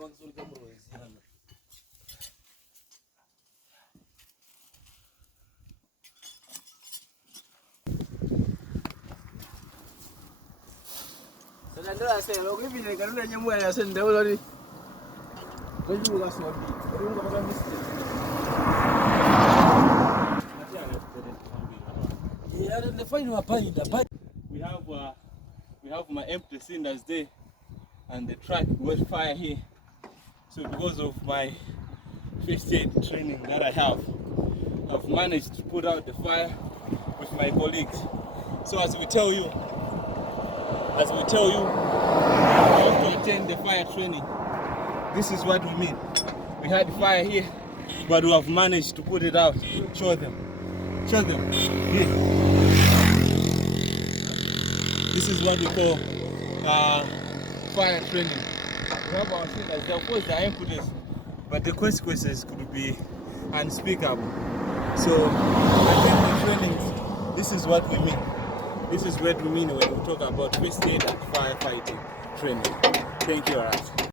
We have my empty cylinders there, and the truck got fire here. So because of my first aid training that I have, I've managed to put out the fire with my colleagues. So as we tell you, how to attend the fire training, this is what we mean. We had fire here, but we have managed to put it out. Show them. Here. This is what we call fire training. We have our cylinders. Of course, they are empty, but the consequences could be unspeakable. So, attending trainings, this is what we mean. This is what we mean when we talk about first aid and firefighting training. Thank you, Aras.